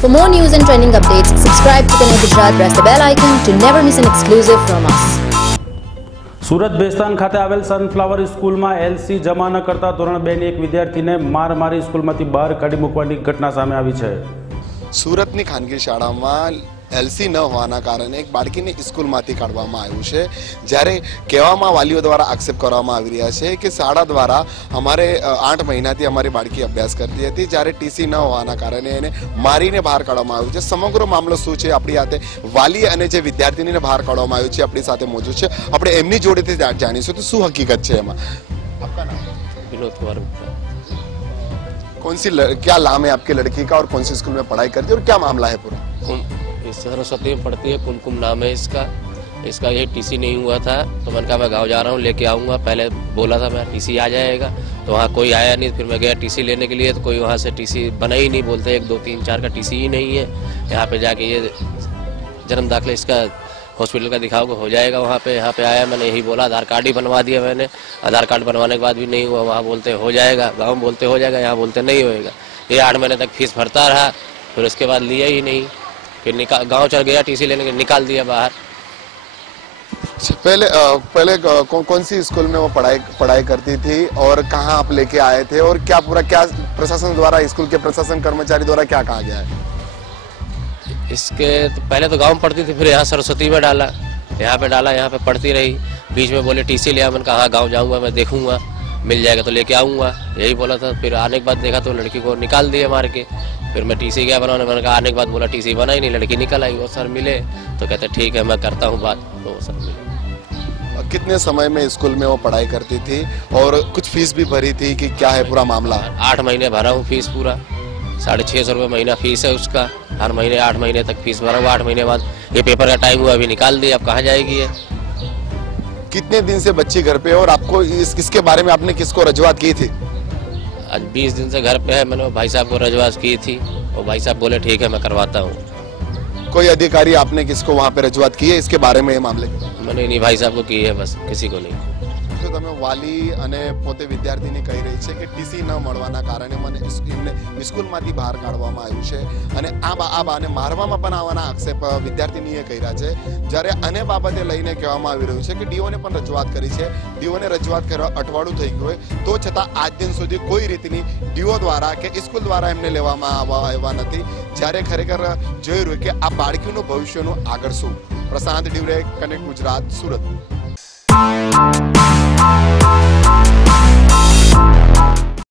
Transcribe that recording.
For more news and trending updates, subscribe to Connect Gujarat, press the bell icon to never miss an exclusive from us. Surat Bestan ખાતે આવેલ sunflower સ્કૂલમાં LC જમા ન કરતા ધોરણ બેની એક વિદ્યાર્થીને માર મારી સ્કૂલમાંથી બહાર કાઢી મૂકવાની ઘટના સામે આવી છે સુરતની ખાનગી શાળામાં એલસી ન હોવાના કારણે એક બાળકીને સ્કૂલમાંથી કાઢવામાં આવ્યું છે જ્યારે કહેવામાં વાલીઓ દ્વારા આક્ષેપ કરવામાં આવી રહ્યા છે કે શાળા દ્વારા અમારે અ, આઠ મહિનાથી અમારી બાળકી અભ્યાસ કરતી હતી જ્યારે ટીસી ન હોવાના કારણે એને મારીને બહાર કાઢવામાં આવ્યું છે સમગ્ર મામલો શું છે આપણી હાથે વાલી અને જે વિદ્યાર્થીનીને બહાર કાઢવામાં આવ્યું છે આપણી સાથે મોજૂદ છે આપણે એમની જોડેથી જા- જાણીશું તો શું હકીકત છે એમાં આપકા નામ विनोद कुमार गुप्ता कौन सी ल- क्या नाम है आपकी लड़की का और कौन सी स्कूल में पढ़ाई करती है और क्या मामला है पूरा कुम ये सरस्वती में पढ़ती है, कुमकुम नाम है इसका। इसका ये टीसी नहीं हुआ था तो मैंने कहा, मैं गाँव जा रहा हूँ, लेके आऊँगा। पहले बोला था, मैं टीसी आ जाएगा। तो वहाँ कोई आया नहीं, फिर मैं गया टीसी लेने के लिए तो कोई वहाँ से टीसी बना ही नहीं, बोलते एक, दो, तीन, चार का टीसी ही नहीं है। यहाँ पे जाके ये जन्म दाखिला इसका हॉस्पिटल का दिखाओगे हो जाएगा वहाँ पे। यहाँ पे आया, मैंने यही बोला, आधार कार्ड ही बनवा दिया मैंने। आधार कार्ड बनवाने के बाद भी नहीं हुआ, वहाँ बोलते, हो जाएगा। गाँव में बोलते, हो जाएगा। यहाँ बोलते, नहीं होएगा। ये आठ महीने तक फ़ीस भरता रहा, फिर उसके बाद लिया ही नहीं। फिर निकाल गाँव चल गया टीसी लेने के निकाल दिया बाहर। अच्छा, पहले पहले कौन कौन सी स्कूल में वो पढ़ाई पढ़ाई करती थी और कहाँ आप लेके आए थे और क्या पूरा क्या प्रशासन द्वारा स्कूल के प्रशासन कर्मचारी द्वारा क्या कहा गया है? इसके तो पहले तो गाँव में पढ़ती थी फिर यहाँ सरस्वती में डाला यहाँ पे डाला यहाँ पे पढ़ती रही। बीच में बोले टीसी लिया मैंने कहा हाँ गाँव जाऊँगा मैं देखूँगा मिल जाएगा तो लेके आऊँगा। यही बोला था फिर आने के बाद देखा तो लड़की को निकाल दिया मार के। फिर मैं टीसी गया बनाने मैंने कहा आने के बाद बोला टीसी बना ही नहीं लड़की निकल आई वो सर मिले तो कहते ठीक है मैं करता हूँ बात तो वो सर मिले। कितने समय में स्कूल में वो पढ़ाई करती थी और कुछ फ़ीस भी भरी थी कि क्या है पूरा मामला? आठ महीने भरा हूँ फ़ीस पूरा साढ़े छः सौ रुपये महीना फ़ीस है उसका हर महीने आठ महीने तक फ़ीस भरा हुआ आठ महीने बाद ये पेपर का टाइम हुआ अभी निकाल दिया अब कहाँ जाएगी ये? कितने दिन से बच्ची घर पे और आपको इस इसके बारे में आपने किसको रजूआत की थी? आज बीस दिन से घर पे है मैंने भाई साहब को रजवास की थी। और भाई साहब बोले ठीक है मैं करवाता हूँ। कोई अधिकारी आपने किसको वहाँ पे रजवात की है इसके बारे में ये मामले। मैंने नहीं भाई साहब को की है बस किसी को नहीं। જો તમે વાલી અને પોતે વિદ્યાર્થીને કહી રહી છે કે ટીસી ન મળવાના કારણે મને એમને સ્કૂલમાંથી બહાર કાઢવામાં આવ્યું છે. અને આ આ બાને મારવામાં પણ આવવાના આક્ષેપ વિદ્યાર્થીનીએ કર્યા છે. જ્યારે આને બાબતે લઈને કહેવામાં આવી રહ્યું છે કે ડીઓને પણ રજૂઆત કરી છે. ડીઓને રજૂઆત કરવા અઠવાડિયું થઈ ગયું હોય. તો છતાં આજ દિન સુધી કોઈ રીતની ડીઓ દ્વારા કે સ્કૂલ દ્વારા એમને લેવામાં આવવા આવ્યા નથી. જ્યારે ખરેખર જોઈ રહ્યું કે આ બાળકીનું ભવિષ્યનું આગળ શું? પ્રશાંત ડિવરે કનેક્ટ ગુજરાત, સુરત.